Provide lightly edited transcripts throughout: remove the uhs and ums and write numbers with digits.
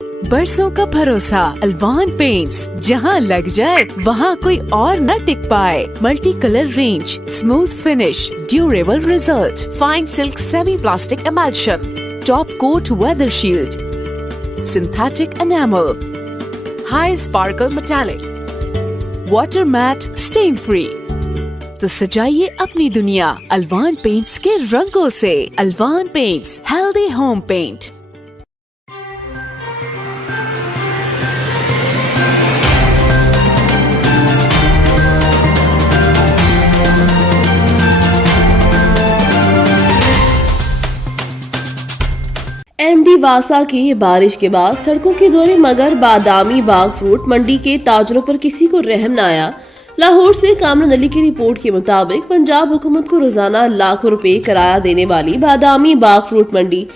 बरसों का भरोसा अल्वान पेंट्स, जहां लग जाए वहां कोई और न टिक पाए। Multi colour range, smooth finish, durable result, fine silk semi plastic emulsion, top coat weather shield, synthetic enamel, high sparkle metallic, water matt, stain free. तो सजाइए अपनी दुनिया अल्वान पेंट्स के रंगों से। Alwan paints, healthy home paint. MD वासा की बारिश के बाद सड़कों के दौरे, मगर बादामी बाग फ्रूट मंडी के ताजरों पर किसी को रहम न आया। लाहौर से कामरान अली की रिपोर्ट के मुताबिक पंजाब हुकूमत को रोजाना लाखों रुपए किराया देने वाली बादामी बाग फ्रूट मंडी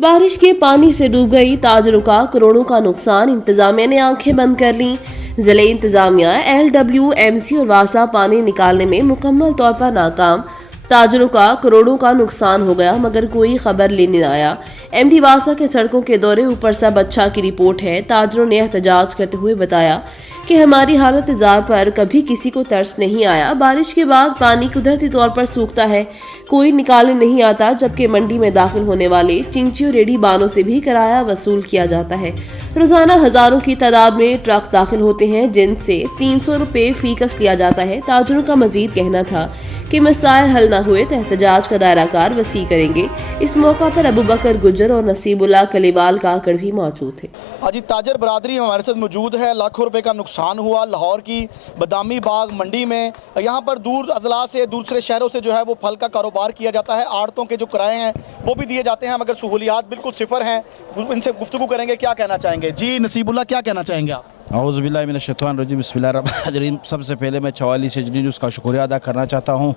बारिश के पानी से डूब गई। ताजरों का करोड़ों का नुकसान, इंतजामिया ने आंखें बंद कर ली। जिले इंतजामिया, LWMC और वासा पानी निकालने में मुकम्मल तौर पर नाकाम। ताजरों का करोड़ों का नुकसान हो गया, मगर कोई खबर लेने न आया। एमडी वासा के सड़कों के दौरे, ऊपर सब अच्छा की रिपोर्ट है। ताजरों ने एहतजाज करते हुए बताया कि हमारी हालत इजार पर कभी किसी को तरस नहीं आया। बारिश के बाद पानी कुदरती तौर पर सूखता है, कोई निकालने नहीं आता, जबकि मंडी में दाखिल होने वाले चिंची और रेडी बानों से भी किराया वसूल किया जाता है। रोजाना हजारों की तादाद में ट्रक दाखिल होते हैं, जिनसे 300 रुपये फीकस लिया जाता है। ताजरों का मजीद कहना था कि मसाइल हल न हुए तो एहतजाज का दायरा कार वसी करेंगे। इस मौका पर अबू बकर गुजर और नसीबुल्लाह कलीवाल काकड़ भी मौजूद थे। आज ताजर बरादरी हमारे साथ मौजूद है। लाखों रुपए का नुकसान हुआ लाहौर की बादामी बाग मंडी में। यहाँ पर दूर अजला से, दूसरे शहरों से जो है वो फल का कारोबार किया जाता है। आड़तों के जो किराए हैं वो भी दिए जाते हैं, मगर सहूलियात बिल्कुल सिफर हैं। इनसे गुफ्तगू करेंगे, क्या कहना चाहेंगे। जी नसीबुल्लाह, क्या कहना चाहेंगे आप। औज़ुबिल्लाहिमिनश्शैतानिर्रजीम, बिस्मिल्लाहिर्रहमानिर्रहीम। सबसे पहले मैं चवाली से न्यूज़ का शुक्रिया अदा करना चाहता हूँ।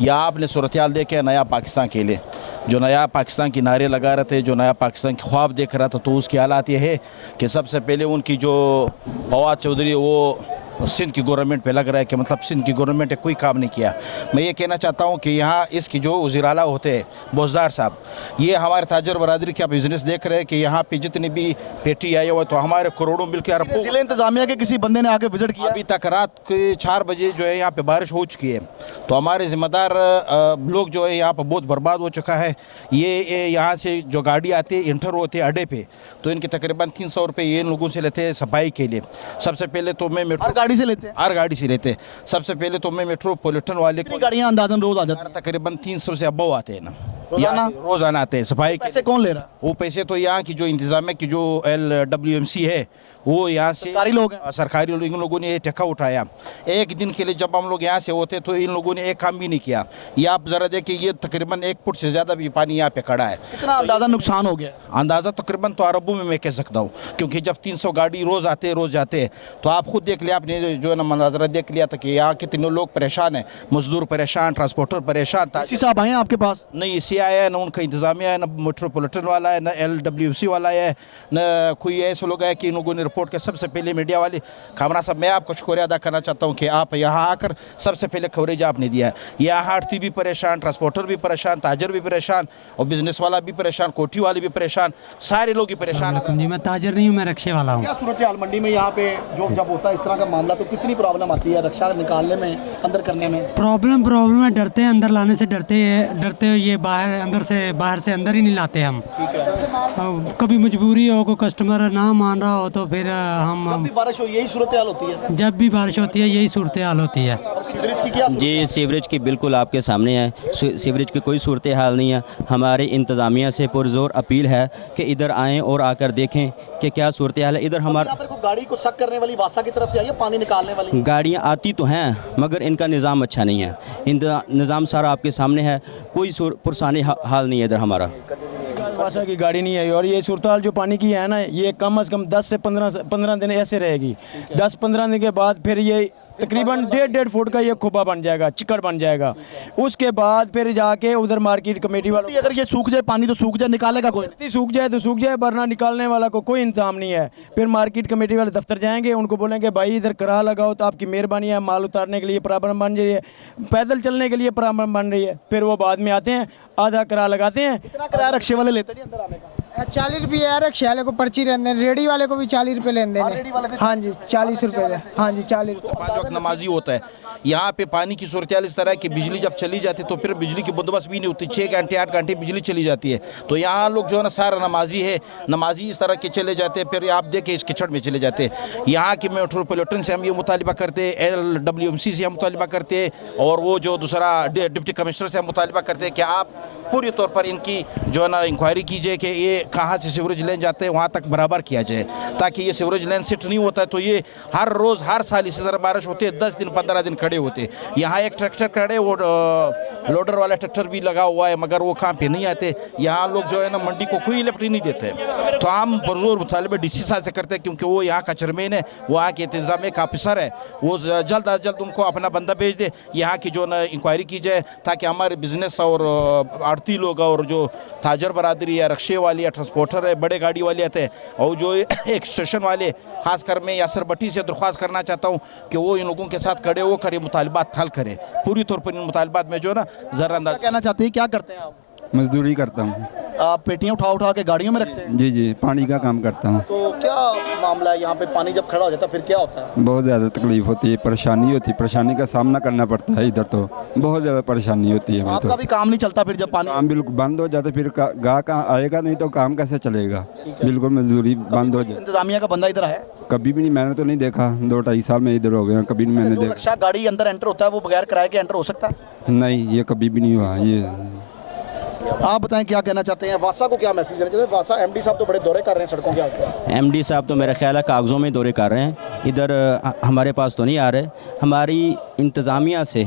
यहाँ आपने सूरत हाल देखे नया पाकिस्तान के लिए, जो नया पाकिस्तान की नारे लगा रहे थे, जो नया पाकिस्तान की ख्वाब देख रहा था, तो उसकी हालात ये है कि सबसे पहले उनकी जो फवाद चौधरी वो सिंध की गवर्नमेंट पे लग रहा है कि मतलब सिंध की गवर्नमेंट ने कोई काम नहीं किया। मैं ये कहना चाहता हूँ कि यहाँ इसकी जो वज़ीर आला होते हैं बोजदार साहब, ये हमारे ताजर बरादरी के आप बिज़नेस देख रहे हैं कि यहाँ पे जितनी भी पेटी आए हुए तो हमारे करोड़ों मिल के जिले इंतजामिया के किसी बंदे ने आके विजिट किया। अभी तक रात के 4 बजे जो है यहाँ पे बारिश हो चुकी है, तो हमारे ज़िम्मेदार लोग जो है यहाँ पर बहुत बर्बाद हो चुका है। ये यहाँ से जो गाड़ी आती है इंटर होती है अड्डे पे, तो इनके तकरीबन 300 रुपये ये लोगों से लेते हैं सफाई के लिए। सबसे पहले तो मैं मेट्रो गाड़ी से लेते हैं, हर गाड़ी से लेते हैं। सबसे पहले तो मैं मेट्रोपॉलिटन वाले गाड़ियाँ अंदाजन रोज आ जाती हैं, तकरीबन 300 से अबव आते हैं ना, रोजाना आते हैं सफाई। पैसे कौन ले रहा है? वो पैसे तो यहाँ की जो इंतजामिया की जो LWMC है वो यहाँ से सरकारी लोग हैं। सरकारी लोग, इन लोगों ने ये टका उठाया। एक दिन के लिए जब हम लोग यहाँ से होते तो इन लोगों ने एक काम भी नहीं किया। ये आप ज़रा देखिए, ये तकरीबन 1 फुट से ज़्यादा भी पानी यहाँ पे खड़ा है। कितना अंदाज़ा नुकसान हो गया? अंदाज़ा तकरीबन तो अरबों में मैं कह सकता हूँ, क्योंकि जब 300 गाड़ी रोज़ आते रोज़ जाते हैं, तो आप खुद देख लिया, आपने जो है ना मनाजरा देख लिया था कि यहाँ कितने लोग परेशान हैं। मजदूर परेशान, ट्रांसपोर्टर परेशान। इसी साहब आए हैं आपके पास? नहीं, इसी आया है, ना उनका इंतजामिया है, ना मेट्रोपॉलिटन वाला है, ना LWMC वाला है, ना कोई ऐसे लोग है कि इन लोगों ने रिपोर्ट के। सबसे पहले मीडिया वाले कामरा साहब, मैं आपको शुक्रिया अदा करना चाहता हूँ कि आप यहाँ आकर सबसे पहले कवरेज आपने दिया है। यहाँ आड़ती भी परेशान, ट्रांसपोर्टर भी परेशान, ताजर भी परेशान, और बिजनेस वाला भी परेशान, कोठी वाले भी परेशान, सारे लोग ही परेशान। जी, मैं ताजर नहीं हूँ, मैं रक्शे वाला हूँ। क्या सूरत हाल मंडी में यहाँ पे जो जब होता है इस तरह का मामला, तो कितनी प्रॉब्लम आती है रक्षा निकालने में, अंदर करने में? प्रॉब्लम है, डरते हैं, अंदर लाने से डरते हैं ये बाहर से अंदर ही नहीं लाते हम। ठीक है। कभी मजबूरी हो, कोई कस्टमर ना मान रहा हो, तो फिर जब भी बारिश हो यही सूरत हाल होती है? जब भी बारिश होती है यही सूरत हाल होती है। सीवरेज की क्या? जी, सीवरेज की बिल्कुल आपके सामने है। सीवरेज की कोई सूरत हाल नहीं है। हमारे इंतज़ामिया से पुरज़ोर अपील है कि इधर आएँ और आकर देखें कि क्या सूरत हाल है। इधर हमारे गाड़ी को सक करने वाली वासा की तरफ से आई है, पानी निकालने वाली गाड़ियाँ आती तो हैं, मगर इनका निज़ाम अच्छा नहीं है। निज़ाम सारा आपके सामने है, कोई पुरसानी हाल नहीं है इधर हमारा। वासा की गाड़ी नहीं आई, और ये सूरत हाल जो पानी की है ना, ये कम से कम 10 से 15 दिन ऐसे रहेगी। 10-15 दिन के बाद फिर ये तकरीबन 1.5 फुट का ये खुबा बन जाएगा, चिकड़ बन जाएगा। उसके बाद फिर जाके उधर मार्केट कमेटी वालों, अगर ये सूख जाए पानी तो सूख जाए, निकालेगा कोई? सूख जाए तो सूख जाए, वरना निकालने वाला को कोई इंतजाम नहीं है। फिर मार्केट कमेटी वाले दफ्तर जाएंगे, उनको बोलेंगे भाई इधर किराया लगाओ, तो आपकी मेहरबानी है, माल उतारने के लिए प्रॉब्लम बन रही है, पैदल चलने के लिए प्रॉब्लम बन रही है। फिर वो बाद में आते हैं, आधा किराया लगाते हैं। कितना किराया रक्शे वाले लेते हैं अंदर आने का? 40 रुपये यार रिक्शा वाले को पर्ची लेने, रेडी वाले को भी 40 रुपये लेने देने। हाँ जी 40 रुपये, हाँ जी 40 रुपये। पाँच वक्त नमाजी होता है। यहाँ पे पानी की सूरत हाल इस तरह है कि बिजली जब चली जाती है तो फिर बिजली की बंदोबस्त भी नहीं होती, 6 घंटे 8 घंटे बिजली चली जाती है। तो यहाँ लोग जो है ना सारा नमाजी है, नमाजी इस तरह के चले जाते हैं, फिर आप देखें इस कीचड़ में चले जाते हैं। यहाँ की मेट्रोपॉलिटन से हम ये मुतालिबा करते हैं, LWMC से हम मुतालिबा करते हैं, और वो जो दूसरा डिप्टी कमिश्नर से हम मुतालिबा करते हैं कि आप पूरी तौर पर इनकी जो है ना इंक्वायरी कीजिए कि ये कहाँ से सीवरेज लाइन जाते हैं, वहाँ तक बराबर किया जाए, ताकि ये सीवरेज लाइन सेट नहीं होता है तो ये हर रोज़ हर साल इसी तरह बारिश होती है, 10 दिन 15 दिन खड़े होते हैं। यहाँ एक ट्रैक्टर खड़े, वो लोडर वाला ट्रैक्टर भी लगा हुआ है, मगर वो काम पे नहीं आते। यहाँ लोग जो है ना मंडी को कोई इलेक्ट्रिक नहीं देते, तो हम पुरजोर मुतालिबा DC साहब से करते हैं, क्योंकि वो यहाँ का चेयरमैन है, वहाँ के इंतजाम का ऑफिसर है, वो जल्द अज जल्द उनको अपना बंदा भेज दे, यहाँ की जो ना इंक्वायरी की जाए, ताकि हमारे बिजनेस और आड़ती लोग और जो ताजर बरादरी है, रक्शे वाले या ट्रांसपोर्टर है, बड़े गाड़ी वाले आते हैं, और जो एक स्टेशन वाले, खासकर मैं यासर भट्टी से दरख्वास्त करना चाहता हूँ कि वो इन लोगों के साथ खड़े हो कर मुतालबात हल करें। पूरी तौर पर इन मुतालबात में जो है ना ज़रा अंदाज कहना चाहते हैं, क्या करते हैं आप? मजदूरी करता हूँ। आप पेटियाँ उठा उठा के गाड़ियों में रखते हैं? जी जी, पानी का काम करता हूँ। तो क्या मामला है यहाँ पे, पानी जब खड़ा हो जाता है फिर क्या होता है? बहुत ज़्यादा तकलीफ होती है, परेशानी होती है, परेशानी का सामना करना पड़ता है। इधर तो बहुत ज़्यादा परेशानी होती है। हमें आपका तो भी काम नहीं चलता फिर जब पानी? काम बिल्कुल बंद हो जाता, फिर गाहक आएगा नहीं तो काम कैसे चलेगा? बिल्कुल मजदूरी बंद हो जाए। इंतजामिया का बंदा इधर है? कभी भी नहीं, मैंने तो नहीं देखा, 2-2.5 साल में इधर हो गया, कभी नहीं मैंने जो देखा। रक्षा गाड़ी अंदर एंटर होता है वो बगैर किराए के एंटर हो सकता है? नहीं, ये कभी भी नहीं हुआ। ये आप बताएं क्या कहना चाहते हैं, वासा को क्या मैसेज देना चाहते हैं? वासा MD साहब तो बड़े दौरे कर रहे हैं सड़कों के आसपास। MD साहब तो मेरा ख्याल है कागज़ों में दौरे कर रहे हैं, इधर हमारे पास तो नहीं आ रहे। हमारी इंतज़ामिया से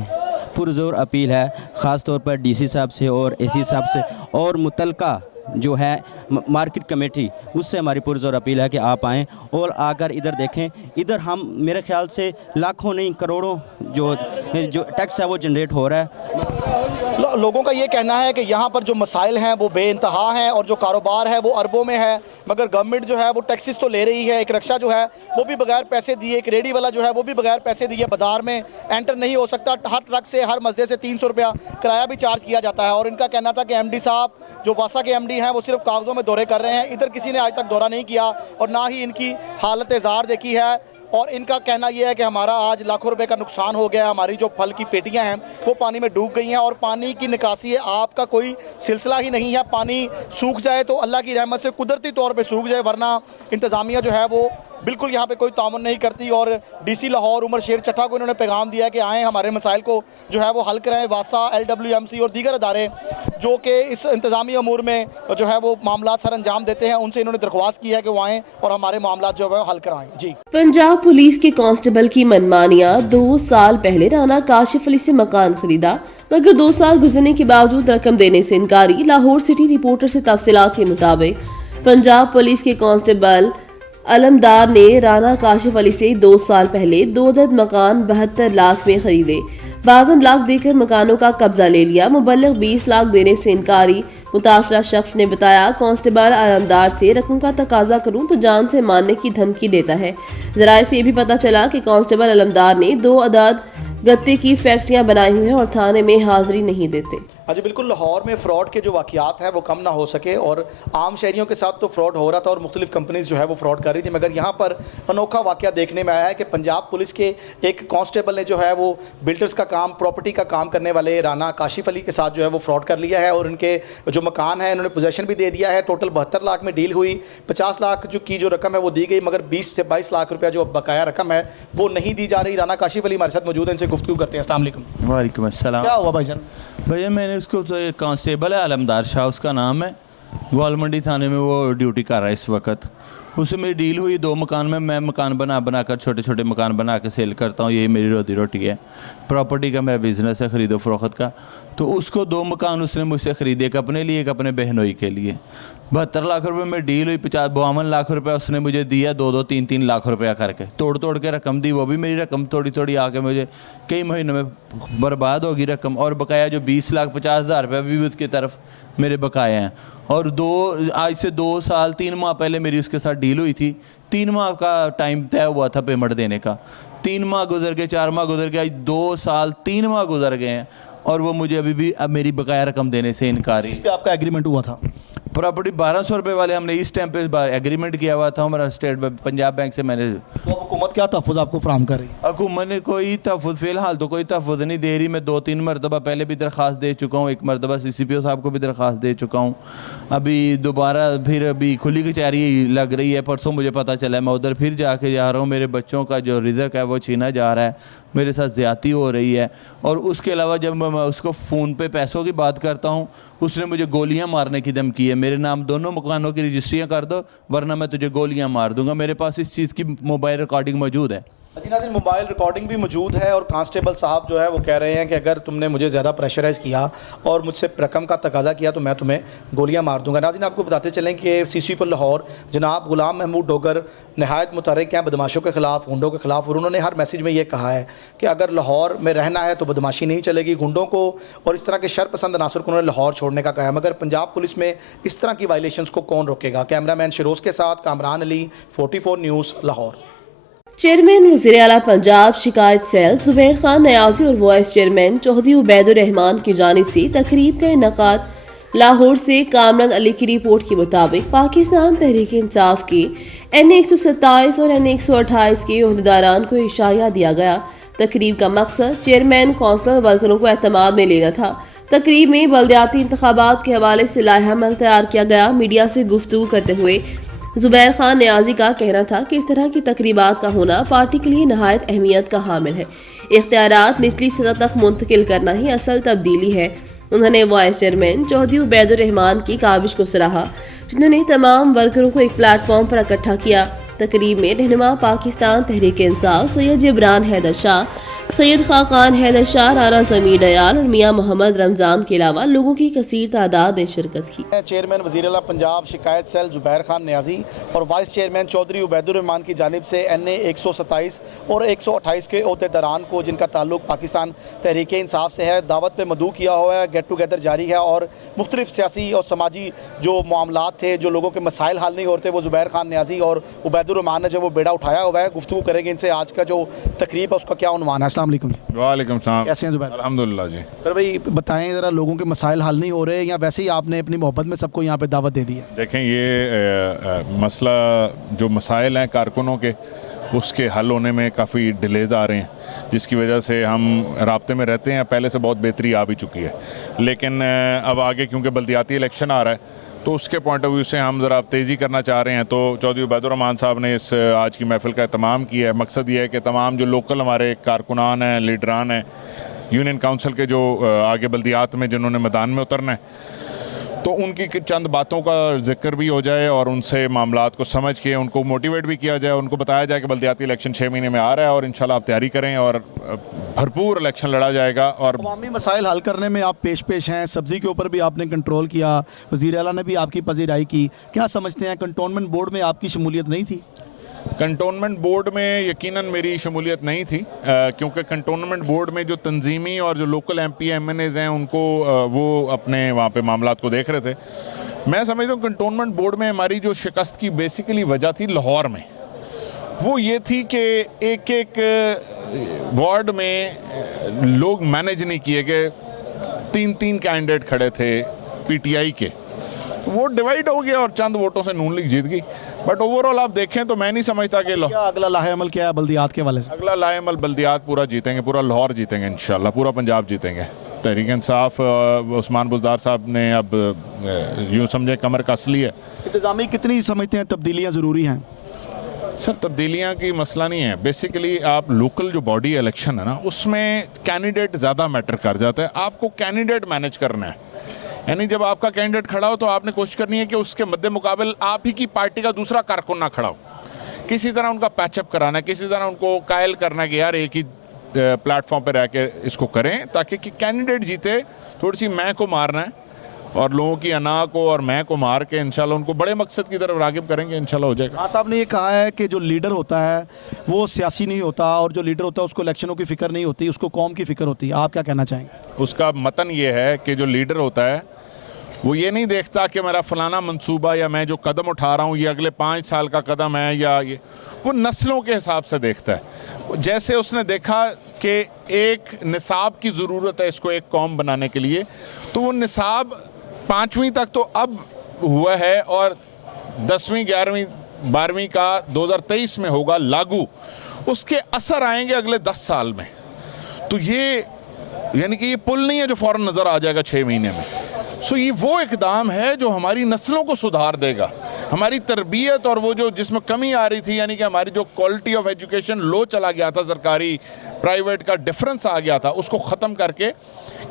पुरज़ोर अपील है, ख़ास तौर पर DC साहब से और AC साहब से और मुतलका जो है मार्केट कमेटी, उससे हमारी पुरज़ोर अपील है कि आप आएँ और आकर इधर देखें। इधर हम मेरे ख्याल से लाखों नहीं करोड़ों जो टैक्स है वो जनरेट हो रहा है। लोगों का ये कहना है कि यहाँ पर जो मसाइल हैं वो बेइंतहा हैं और जो कारोबार है वो अरबों में है, मगर गवर्नमेंट जो है वो टैक्सेस तो ले रही है। एक रिक्शा जो है वो भी बगैर पैसे दिए, एक रेडी वाला जो है वो भी बगैर पैसे दिए बाज़ार में एंटर नहीं हो सकता। हर ट्रक से, हर मसले से 300 रुपया किराया भी चार्ज किया जाता है। और इनका कहना था कि MD साहब जो वासा के MD हैं वो सिर्फ कागज़ों में दौरे कर रहे हैं, इधर किसी ने आज तक दौरा नहीं किया और ना ही इनकी हालत ज़ार देखी है। और इनका कहना यह है कि हमारा आज लाखों रुपए का नुकसान हो गया, हमारी जो फल की पेटियां हैं वो पानी में डूब गई हैं और पानी की निकासी है आपका कोई सिलसिला ही नहीं है। पानी सूख जाए तो अल्लाह की रहमत से कुदरती तौर पे सूख जाए, वरना इंतज़ामिया जो है वो बिल्कुल यहाँ पे कोई तामुन नहीं करती। और DC लाहौर उमर शेर चट्ठा को इन्होंने पैगाम दिया कि आएँ हमारे मसाइल को जो है वो हल कराएँ। वासा, LWMC और दीगर अदारे जो कि इस इंतज़ामी अमूर में जो है वो मामला सर अंजाम देते हैं, उनसे इन्होंने दरख्वास्त की है कि वो आएँ और हमारे मामला जो है हल कराएँ। जी। पंजाब पुलिस के कांस्टेबल की मनमानियां। 2 साल पहले राना काशिफ अली से मकान खरीदा, मगर 2 साल गुजरने के बावजूद रकम देने से इनकारी। लाहौर सिटी रिपोर्टर से तफसीलात के मुताबिक पंजाब पुलिस के कांस्टेबल अलमदार ने राना काशिफ अली से 2 साल पहले 2 अदद मकान 72 लाख में खरीदे। 52 लाख देकर मकानों का कब्जा ले लिया। मुबल्लिग 20 लाख देने से इनकारी। मुतासरा शख्स ने बताया, कांस्टेबल अलमदार से रकम का तकाजा करूं तो जान से मारने की धमकी देता है। जराये से ये भी पता चला कि कांस्टेबल अलमदार ने 2 अदद गत्ते की फैक्ट्रियां बनाई हुई हैं और थाने में हाजिरी नहीं देते। हाँ जी बिल्कुल, लाहौर में फ़्रॉड के जो वाक़यात हैं वो कम ना हो सके और आम शहरियों के साथ तो फ़्रॉड हो रहा था और मुख्तलिफ़ कंपनीज़ जो है वो फ़्रॉड कर रही थी, मगर यहाँ पर अनोखा वाक़या देखने में आया है कि पंजाब पुलिस के एक कांस्टेबल ने जो है वो बिल्डर्स का काम, प्रॉपर्टी का काम करने वाले राना काशिफ अली के साथ जो है वो फ़्रॉड कर लिया है और उनके जो मकान है इन्होंने पोजेसन भी दे दिया है। टोटल 72 लाख में डील हुई। 50 लाख की जो रकम है वो दी गई, मगर 20 से 22 लाख रुपया जो बकाया रकम है वो नहीं दी जा रही। राना काशिफ अली हमारे साथ मौजूद हैं, इनसे गुफ्तगू करते हैं। अस्सलाम वालेकुम। वालेकुम अस्सलाम। क्या हुआ भाईजान? भैया मैंने उसको तो एक कांस्टेबल है अलमदार शाह उसका नाम है, ग्वालमंडी थाने में वो ड्यूटी कर रहा है इस वक्त। उससे मेरी डील हुई 2 मकान में, मैं मकान बना कर छोटे छोटे मकान बना के सेल करता हूँ, यही मेरी रोजी रोटी है। प्रॉपर्टी का मेरा बिज़नेस है, ख़रीदो फ़रोख्त का। तो उसको 2 मकान उसने मुझसे ख़रीदे, एक अपने लिए एक अपने बहनोई के लिए। 72 लाख रुपए में डील हुई। 52 लाख रुपए उसने मुझे दिया, 2-2, 3-3 लाख रुपया करके तोड़ के रकम दी। वो भी मेरी रकम थोड़ी आके मुझे कई महीनों में बर्बाद होगी रकम। और बकाया जो 20,50,000 रुपये भी उसकी तरफ मेरे बकाए हैं। और आज से 2 साल 3 माह पहले मेरी उसके साथ डील हुई थी। 3 माह का टाइम तय हुआ था पेमेंट देने का। 3 माह गुजर गए, 4 माह गुजर गए, आज 2 साल 3 माह गुजर गए हैं और वो मुझे अभी भी अब मेरी बकाया रकम देने से इनकार है। इस पे आपका एग्रीमेंट हुआ था? प्रॉपर्टी 1200 रुपये वाले हमने इस टाइम पे एग्रीमेंट किया हुआ था हमारा स्टेट पंजाब बैंक से। मैंने तो हुकूमत क्या तहफ़्फ़ुज़ आपको फराहम कर रही है? हुकूमत ने कोई तहफ़्फ़ुज़ फ़िलहाल तो कोई तहफ़्फ़ुज़ नहीं दे रही। मैं 2-3 मरतबा पहले भी दरख्वास्त दे चुका हूँ, एक मरतबा CCPO साहब को भी दरख्वास्त दे चुका हूँ। अभी दोबारा फिर अभी खुली कचहरी लग रही है, परसों मुझे पता चला है, मैं उधर फिर जाके जा रहा हूँ। मेरे बच्चों का जो रिज़्क है वो छीना जा रहा है, मेरे साथ ज़्यादती हो रही है। और उसके अलावा जब मैं उसको फ़ोन पे पैसों की बात करता हूँ, उसने मुझे गोलियां मारने की धमकी है। मेरे नाम दोनों मकानों की रजिस्ट्रियाँ कर दो वरना मैं तुझे गोलियां मार दूंगा। मेरे पास इस चीज़ की मोबाइल रिकॉर्डिंग मौजूद है। नाज़रीन, मोबाइल रिकॉर्डिंग भी मौजूद है और कांस्टेबल साहब जो है वो कह रहे हैं कि अगर तुमने मुझे ज़्यादा प्रेशराइज़ किया और मुझसे रकम का तकाजा किया तो मैं तुम्हें गोलियां मार दूंगा। नाज़रीन, आपको बताते चलें कि CCP लाहौर जनाब गुलाम महमूद डोगर नहायत मुतहर्रिक हैं बदमाशों के ख़िलाफ़, गुंडों के ख़िलाफ़, और उन्होंने हर मैसेज में ये कहा है कि अगर लाहौर में रहना है तो बदमाशी नहीं चलेगी। गुंडों को और इस तरह के शरपसंद अनासर को उन्होंने लाहौर छोड़ने का कहा है। मगर पंजाब पुलिस में इस तरह की वायलेशंस को कौन रोकेगा? कैमरामैन शिरोज़ के साथ कामरान अली, 44 न्यूज़, लाहौर। चेयरमैन वज़ीर आला पंजाब शिकायत सेल ज़ुबैर खान नियाज़ी और वाइस चेयरमैन चौधरी उबैदुर रहमान की जानिब से तकरीब का इनेकाद। लाहौर से कामरान अली की रिपोर्ट के मुताबिक पाकिस्तान तहरीक इंसाफ के NA 127 और NA 128 के अहदेदारान को इशाया दिया गया। तकरीब का मकसद चेयरमैन कौंसलर वर्करों को एतमाद में लेना था। तकरीब में बल्दियाती इंतखाबात के हवाले से लाइहामल तैयार किया गया। मीडिया से गुफ्तगू करते हुए ज़ुबैर खान नियाज़ी का कहना था कि इस तरह की तकरीबात का होना पार्टी के लिए नहायत अहमियत का हामिल है। इख्तियारात निचली सतह तक मुंतकिल करना ही असल तब्दीली है। उन्होंने वाइस चेयरमैन चौधरी उबैदुर रहमान की काविश को सराहा, जिन्होंने तमाम वर्करों को एक प्लेटफॉर्म पर इकट्ठा किया। तकरीब में रहनुमा पाकिस्तान तहरीक इंसाफ सैयद जिब्रान हैदर शाह, सैयद खाकान हैदर शाह, राना ज़मीर दयाल और मियाँ मोहम्मद रमज़ान के अलावा लोगों की कसीर तादाद ने शिरकत की। चेयरमैन वज़ीर आला पंजाब शिकायत सेल ज़ुबैर खान नियाज़ी और वाइस चेयरमैन चौधरी उबैदुर रहमान की जानिब से NA 127 और 128 के अहदेदारान को, जिनका ताल्लुक पाकिस्तान तहरीक इंसाफ से है, दावत पे मदऊ किया हुआ है। गेट टुगेदर जारी है और मुख्तलिफ सियासी और समाजी जो मामलात थे, जो लोगों के मसाइल हल नहीं होते, वो ज़ुबैर खान नियाज़ी और उबैदुर रहमान ने जब वो बेड़ा उठाया हुआ है। गुफ्तगू करेंगे इनसे। आज का जो तकरीब है उसका क्या उन्वान है? अस्सलाम वालेकुम। वालेकुम सलाम। कैसे हैं ज़ुबैर? अल्हम्दुलिल्लाह जी। फिर भाई बताएं ज़रा, लोगों के मसाइल हल नहीं हो रहे या वैसे ही आपने अपनी मोहब्बत में सबको यहाँ पे दावत दे दी है? देखें, ये मसला जो मसाइल हैं कारकुनों के, उसके हल होने में काफ़ी डिलेज़ आ रहे हैं, जिसकी वजह से हम राब्ते में रहते हैं। पहले से बहुत बेहतरी आ भी चुकी है, लेकिन अब आगे क्योंकि बल्दियाती इलेक्शन आ रहा है तो उसके पॉइंट ऑफ व्यू से हम ज़रा तेज़ी करना चाह रहे हैं। तो चौधरी उबैदुर रहमान साहब ने इस आज की महफ़िल का एहतमाम किया है। मकसद ये है कि तमाम जो लोकल हमारे कारकुनान हैं, लीडरान हैं, यूनियन काउंसिल के जो आगे बल्दियात में जिन्होंने मैदान में उतरना है, तो उनकी चंद बातों का जिक्र भी हो जाए और उनसे मामलात को समझ के उनको मोटिवेट भी किया जाए। उनको बताया जाए कि बल्दियाती इलेक्शन 6 महीने में आ रहा है और इंशाल्लाह आप तैयारी करें और भरपूर इलेक्शन लड़ा जाएगा। और अवामी मसाइल हल करने में आप पेश हैं। सब्ज़ी के ऊपर भी आपने कंट्रोल किया, वज़ीर आला ने भी आपकी पजीराई की। क्या समझते हैं, कंटोनमेंट बोर्ड में आपकी शमूलियत नहीं थी? कंटोनमेंट बोर्ड में यकीनन मेरी शमूलियत नहीं थी, क्योंकि कंटोनमेंट बोर्ड में जो तंजीमी और जो लोकल MP MNAs हैं उनको वो अपने वहाँ पे मामलात को देख रहे थे। मैं समझता हूँ कंटोनमेंट बोर्ड में हमारी जो शिकस्त की बेसिकली वजह थी लाहौर में, वो ये थी कि एक एक वार्ड में लोग मैनेज नहीं किए गए। 3 कैंडिडेट खड़े थे PTI के, वो डिवाइड हो गया और चंद वोटों से नून लीग जीत गई। बट ओवरऑल आप देखें तो मैं नहीं समझता कि क्या अगला लाहेअमल क्या है बल्दियात के वाले से? अगला लाहेअमल बल्दियात पूरा जीतेंगे, पूरा लाहौर जीतेंगे इंशाल्लाह, पूरा पंजाब जीतेंगे। तहरीक इंसाफ उस्मान बुज़दार साहब ने अब यूँ समझे कमर कस ली है। इंतज़ामी कितनी समझते हैं तब्दीलियाँ ज़रूरी हैं? सर, तब्दीलियाँ की मसला नहीं है। बेसिकली आप लोकल जो बॉडी इलेक्शन है ना, उसमें कैंडिडेट ज़्यादा मैटर कर जाता है। आपको कैंडिडेट मैनेज करना है, यानी जब आपका कैंडिडेट खड़ा हो तो आपने कोशिश करनी है कि उसके मद्दे मुकाबल आप ही की पार्टी का दूसरा कारकुन ना खड़ा हो। किसी तरह उनका पैचअप कराना है, किसी तरह उनको कायल करना है कि यार एक ही प्लेटफॉर्म पर रह के इसको करें, ताकि कि कैंडिडेट जीते। थोड़ी सी मैं को मारना है और लोगों की अना को और मैं को मार के इंशाल्लाह उनको बड़े मकसद की तरफ रागिब करेंगे, इंशाल्लाह हो जाएगा। खान साहब ने ये कहा है कि जो लीडर होता है वो सियासी नहीं होता, और जो लीडर होता है उसको इलेक्शनों की फ़िक्र नहीं होती, उसको कौम की फ़िक्र होती है। आप क्या कहना चाहेंगे? उसका मतन ये है कि जो लीडर होता है वो ये नहीं देखता कि मेरा फलाना मंसूबा या मैं जो कदम उठा रहा हूँ ये अगले 5 साल का कदम है या ये, वो नस्लों के हिसाब से देखता है। जैसे उसने देखा कि एक निसाब की ज़रूरत है इसको एक कौम बनाने के लिए, तो वो निसाब 5वीं तक तो अब हुआ है और 10वीं 11वीं 12वीं का 2023 में होगा लागू, उसके असर आएंगे अगले 10 साल में। तो ये यानी कि ये पुल नहीं है जो फ़ौरन नज़र आ जाएगा 6 महीने में। सो ये वो इकदाम है जो हमारी नस्लों को सुधार देगा, हमारी तरबियत और वो जो जिसमें कमी आ रही थी, यानी कि हमारी जो क्वालिटी ऑफ एजुकेशन लो चला गया था, सरकारी प्राइवेट का डिफरेंस आ गया था, उसको ख़त्म करके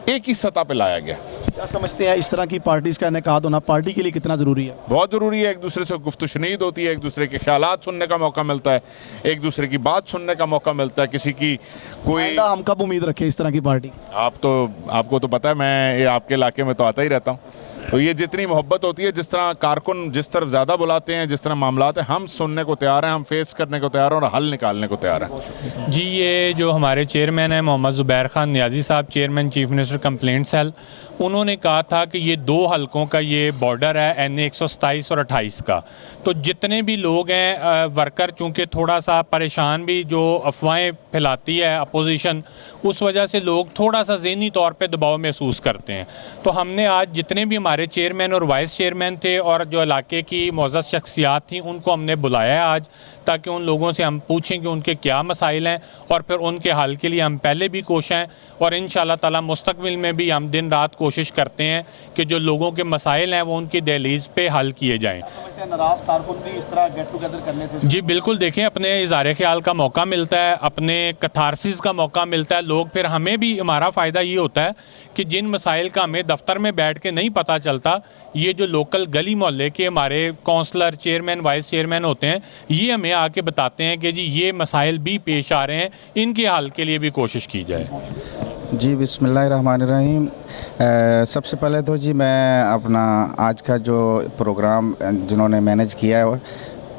एक ही सतह पे लाया गया। क्या समझते हैं इस तरह की पार्टीज़ का इनेकाद होना पार्टी के लिए कितना ज़रूरी है? बहुत ज़रूरी है। एक दूसरे से गुफ्तशनीद होती है, एक दूसरे के ख्यालात सुनने का मौका मिलता है, एक दूसरे की बात सुनने का मौका मिलता है। किसी की कोई हम कब उम्मीद रखें इस तरह की पार्टी? आपको तो पता है, मैं ये आपके इलाके में तो आता ही रहता हूँ। तो ये जितनी मोहब्बत होती है, जिस तरह कारकुन जिस तरफ ज़्यादा बुलाते हैं, जिस तरह मामलात हैं, हम सुनने को तैयार हैं, हम फेस करने को तैयार हैं और हल निकालने को तैयार हैं। जी, ये जो हमारे चेयरमैन हैं Mohammad Zubair Khan Niazi sahab, chairman chief minister complaint cell, उन्होंने कहा था कि ये 2 हलकों का ये बॉर्डर है NA 127 और 28 का। तो जितने भी लोग हैं वर्कर, चूँकि थोड़ा सा परेशान भी जो अफवाहें फैलाती है अपोजिशन, उस वजह से लोग थोड़ा सा ज़हनी तौर पे दबाव महसूस करते हैं। तो हमने आज जितने भी हमारे चेयरमैन और वाइस चेयरमैन थे और जो इलाके की मोअज़्ज़ज़ शख्सियात थी, उनको हमने बुलाया है आज, ताकि उन लोगों से हम पूछें कि उनके क्या मसाइल हैं और फिर उनके हल के लिए हम पहले भी कोशिश हैं और इंशाअल्लाह ताला मुस्तक़बिल में भी हम दिन रात कोशिश करते हैं कि जो लोगों के मसाइल हैं वो उनकी दहलीज़ पे हल किए जाएँ। नाराज़ कारकुन भी इस तरह गेट टुगेदर करने से? जी बिल्कुल, देखें, अपने इज़हार ख्याल का मौका मिलता है, अपने कथारसिस का मौका मिलता है। लोग फिर हमें भी, हमारा फ़ायदा ये होता है कि जिन मसाइल का हमें दफ्तर में बैठ के नहीं पता चलता, ये जो लोकल गली मोहल्ले के हमारे काउंसलर, चेयरमैन, वाइस चेयरमैन होते हैं, ये हमें आके बताते हैं कि जी ये मसाइल भी पेश आ रहे हैं, इनके हल के लिए भी कोशिश की जाए। जी बिस्मिल्लाहिर्रहमानिर्रहीम। सबसे पहले तो जी मैं अपना आज का जो प्रोग्राम जिन्होंने मैनेज किया है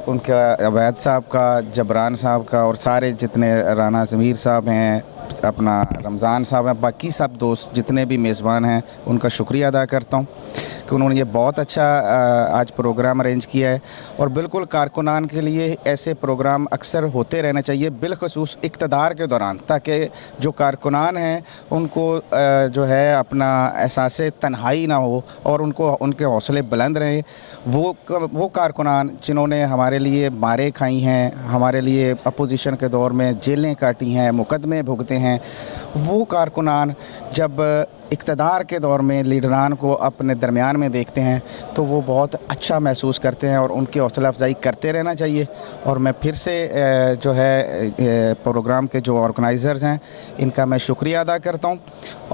उनका, अवैध साहब का, जबरान साहब का और सारे जितने राना ज़मीर साहब हैं, अपना रमज़ान साहब हैं, बाकी सब दोस्त जितने भी मेज़बान हैं, उनका शुक्रिया अदा करता हूँ कि उन्होंने ये बहुत अच्छा आज प्रोग्राम अरेंज किया है। और बिल्कुल कारकुनान के लिए ऐसे प्रोग्राम अक्सर होते रहना चाहिए, बिलखसूस इक़्तिदार के दौरान, ताकि जो कारकुनान हैं उनको जो है अपना एहसास तन्हाई ना हो और उनको उनके हौसले बुलंद रहें। वो कारकुनान जिन्होंने हमारे लिए मारे खाई हैं, हमारे लिए अपोजिशन के दौर में जेलें काटी हैं, मुकदमे भुगते हैं, वो कारकुनान जब इक़्तिदार के दौर में लीडरान को अपने दरमियान में देखते हैं तो वो बहुत अच्छा महसूस करते हैं और उनकी हौसला अफजाई करते रहना चाहिए। और मैं फिर से जो है प्रोग्राम के जो ऑर्गेनाइज़र्स हैं इनका मैं शुक्रिया अदा करता हूं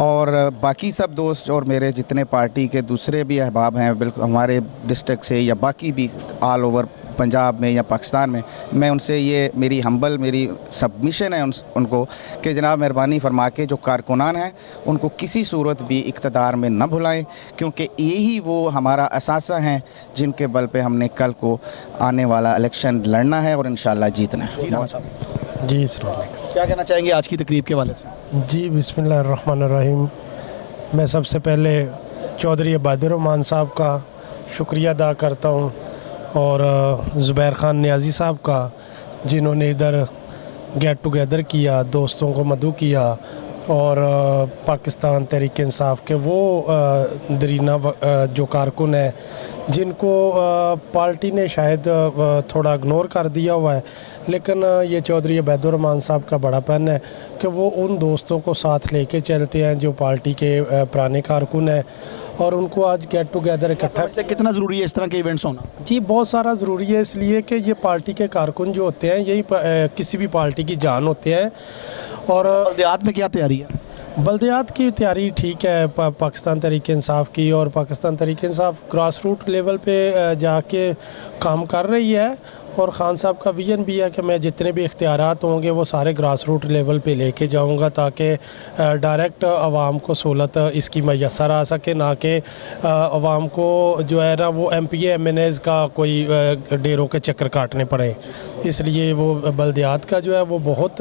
और बाकी सब दोस्त और मेरे जितने पार्टी के दूसरे भी अहबाब हैं, बिल्कुल हमारे डिस्ट्रिक्ट से या बाकी भी ऑल ओवर पंजाब में या पाकिस्तान में, मैं उनसे ये मेरी सबमिशन है उनको कि जनाब मेहरबानी फरमा के जो कारकुनान हैं उनको किसी सूरत भी इक़्तिदार में न भुलाएं, क्योंकि यही वो हमारा असासा हैं जिनके बल पे हमने कल को आने वाला इलेक्शन लड़ना है और इंशाअल्लाह जीतना है। जी क्या कहना चाहेंगे आज की तकरीब के हवाले से? जी बिस्मिल्लाहिर्रहमानिर्रहीम। मैं सबसे पहले चौधरी अबादुर्रहमान साहब का शुक्रिया अदा करता हूँ और ज़ुबैर खान नियाज़ी साहब का, जिन्होंने इधर गेट टुगेदर किया, दोस्तों को मदऊ किया और पाकिस्तान तहरीक इंसाफ के वो दरीना जो कारकुन है जिनको पार्टी ने शायद थोड़ा इग्नोर कर दिया हुआ है, लेकिन ये चौधरी अबैदुर्रहमान साहब का बड़ापन है कि वो उन दोस्तों को साथ लेके चलते हैं जो पार्टी के पुराने कारकुन हैं और उनको आज गेट टुगेदर इकट्ठा। कितना ज़रूरी है इस तरह के इवेंट्स होना? जी बहुत सारा ज़रूरी है, इसलिए कि ये पार्टी के कारकुन जो होते हैं यही किसी भी पार्टी की जान होते हैं। और बल्दियात में क्या तैयारी है? बल्दियात की तैयारी ठीक है, पाकिस्तान तहरीक इंसाफ की, और Pakistan Tehreek Insaf grass root level पे जाके काम कर रही है और ख़ान साहब का विजन भी है कि मैं जितने भी इख्तियारात होंगे वो सारे ग्रास रूट लेवल पे लेके जाऊंगा ताकि डायरेक्ट आवाम को सहूलत इसकी मैसर आ सके, ना कि आवाम को जो है ना वो MPA MNAs का कोई डेरों के चक्कर काटने पड़े। इसलिए वो बल्दियात का जो है वो बहुत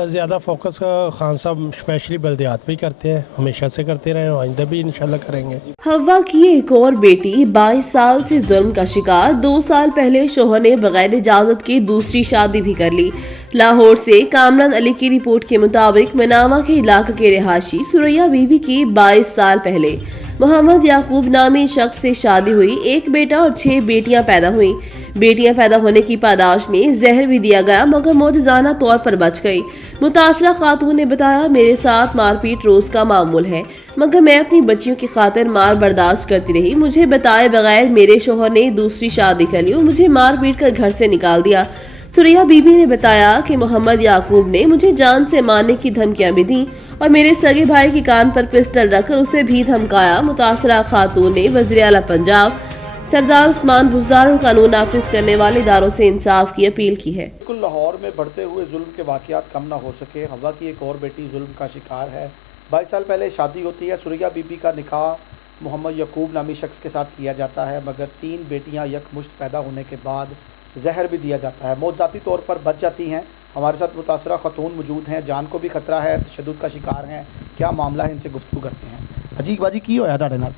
ज़्यादा फोकस ख़ान साहब स्पेशली बल्दियात पे करते हैं, हमेशा से करते रहे, आइंदा भी इंशाल्लाह करेंगे। हवा की एक और बेटी 22 साल से जुल्म का शिकार, 2 साल पहले शोहर ने बगैर इजाजत के दूसरी शादी भी कर ली। लाहौर से कामरान अली की रिपोर्ट के मुताबिक मनामा के इलाके के रिहायशी सुरैया बीबी की 22 साल पहले मोहम्मद याकूब नामी शख्स से शादी हुई। एक बेटा और 6 बेटियां पैदा हुई। बेटियां पैदा होने की पादाश में जहर भी दिया गया मगर मौजूदाना तौर पर बच गई। मुतासरा खातून ने बताया, मेरे साथ मारपीट रोज का मामूल है मगर मैं अपनी बच्चियों की खातिर मार बर्दाश्त करती रही। मुझे बताए बगैर मेरे शोहर ने दूसरी शादी कर ली और मुझे मार पीट कर घर से निकाल दिया। सुरैया बीबी ने बताया कि मोहम्मद याकूब ने मुझे जान से मारने की धमकियां भी दी और मेरे सगे भाई के कान पर पिस्टल रखकर उसे भी धमकाया। मुतासरा खातून ने वज़ीर आला पंजाब सरदार उस्मान बुज़दार और कानून नाफिज करने वाले इदारों से इंसाफ की अपील की है। बिल्कुल लाहौर में बढ़ते हुए जुल्म के वाक़यात कम ना हो सके। हवा की एक और बेटी जुल्म का शिकार है। 22 साल पहले शादी होती है। सुरैया बीबी का निकाह मोहम्मद याकूब नामी शख्स के साथ किया जाता है मगर 3 बेटियां यकमुश्त पैदा होने के बाद जहर भी दिया जाता है। मौत तौर पर बच जाती हैं। हमारे साथ मुतासरा खतून मौजूद हैं, जान को भी खतरा है, तशद्दुद का शिकार हैं। क्या मामला है, इनसे गुफ्तगू करते हैं। अजीब बाजी की होया तुहाडे नाल?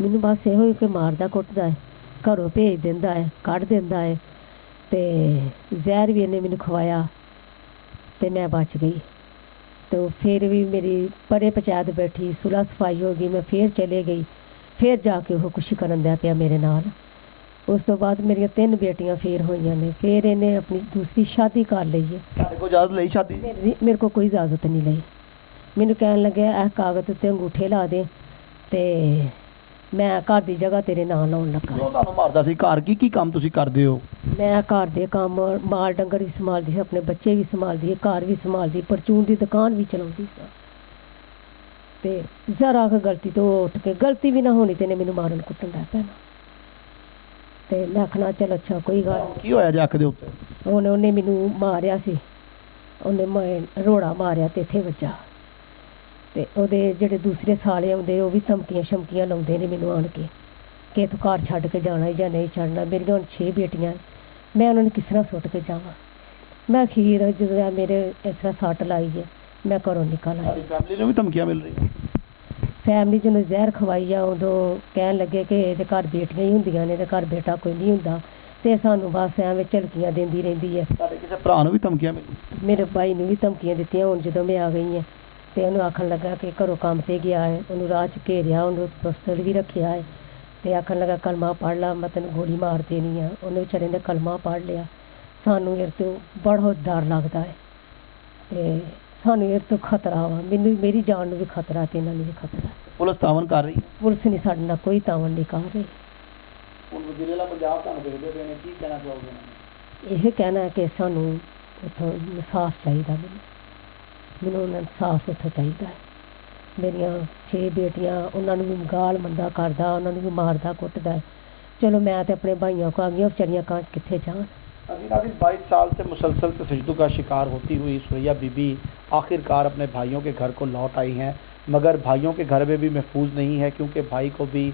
ਮੈਨੂੰ ਬਸ ਇਹੋ ਹੀ ਕਿ ਮਾਰਦਾ ਕੁੱਟਦਾ ਹੈ, ਘਰੋਂ ਭੇਜ ਦਿੰਦਾ ਹੈ, ਕੱਢ ਦਿੰਦਾ ਹੈ ਤੇ ਜ਼ਹਿਰ ਵੀ ਇਹਨੇ ਮੈਨੂੰ ਖਵਾਇਆ ਤੇ ਮੈਂ ਬਚ ਗਈ। तो फिर भी मेरी परे पंचायत बैठी, सुलह सफाई हो गई, मैं फिर चले गई, फिर जाके वो कुछ करन दिया पिया मेरे नाल। उस तो बाद मेरी 3 बेटियां फिर हुई ने। फिर इन्हें अपनी दूसरी शादी कर ली है। इजाज़त ली शादी? मेरे को कोई इजाज़त नहीं ली। मैनू कहन लगे यह कागज़ उत्ते अंगूठे ला दे ते मैं घर की जगह तेरे नाम लाउन लगा। ਤੁਹਾਨੂੰ ਮਾਰਦਾ ਸੀ ਘਰ ਕੀ ਕੰਮ ਤੁਸੀਂ ਕਰਦੇ ਹੋ? मैं घर के काम माल डंगर भी संभालती, अपने बच्चे भी संभालती, घर भी संभालती, परचून की दुकान भी चलाती सा। ते जरा क गलती तो उठ के गलती भी ना होनी तेने मैनू मारन कुट्टन लग पैना। ते मैं आखना चल अच्छा कोई गल की होया जख दे उत्ते? उन्हें मैनू मारिया सी, उन्हें रोड़ा मारिया ते इत्थे वज्जा। ते ओहदे जेहड़े दूसरे साले आउंदे ओह भी धमकियां शमकियां लाउंदे ने मैनू आण के कि तू घर छड्ड के जाना या नहीं छड्डना। मेरियां हुण 6 बेटियां, मैं उन्होंने किस तरह सुट के जावां। मैं अखीर जिसलै मेरे इस तरह सट लाई है मैं घरों निकल आई। फैमिली नूं भी धमकियां मिल रही? फैमिली जो जहर खवाई आ उदों कहन लगे कि ये घर बेटियां ही होंदियां ने, घर बेटा कोई नहीं हुंदा ते सानू बस एवें झलकियां देंदी रहिंदी है। तुहाडे किसे भरा नूं भी धमकियां मिली? मेरे भाई नूं भी धमकियां दित्तियां। हुण जदों मैं आ गई है तो उन्होंने आखन लगा कि घरों काम ते गया है, उन्होंने राह च घेरिया, उन्होंने पिस्टल भी रखिया है तो आखन लगा कलमा पढ़ ला, मैं तेन गोली मार देनी है। उन्हें बेचारे ने कलमा पढ़ लिया। सानू इस तो बड़ा डर लगता है तो सानू इस तो खतरा वा, मैनू मेरी जान नूं भी खतरा तो इन्होंने भी खतरा। पुलिस तावन कर रही? पुलिस नहीं साडे नाल कोई तावन नहीं कर रही। हुण वज़ीर आला पंजाब तुहानूं देखदे पए ने, की कहना चाहोगे? यह कहना है कि सानू उत्थों इंसाफ चाहिए। मैनू इंसाफ उत्थों चाहिए है। मेरिया 6 बेटियां, उन्होंने भी गाल मंदा करदा, उन्होंने भी मारदा कुटदा। चलो मैं तो अपने भाइयों को आ गई, बेचारियां कहाँ कित्थे जान। 22 साल से मुसलसल तशद्दुद का शिकार होती हुई सुरैया बीबी आखिरकार अपने भाइयों के घर को लौट आई हैं मगर भाइयों के घर में भी महफूज नहीं है क्योंकि भाई को भी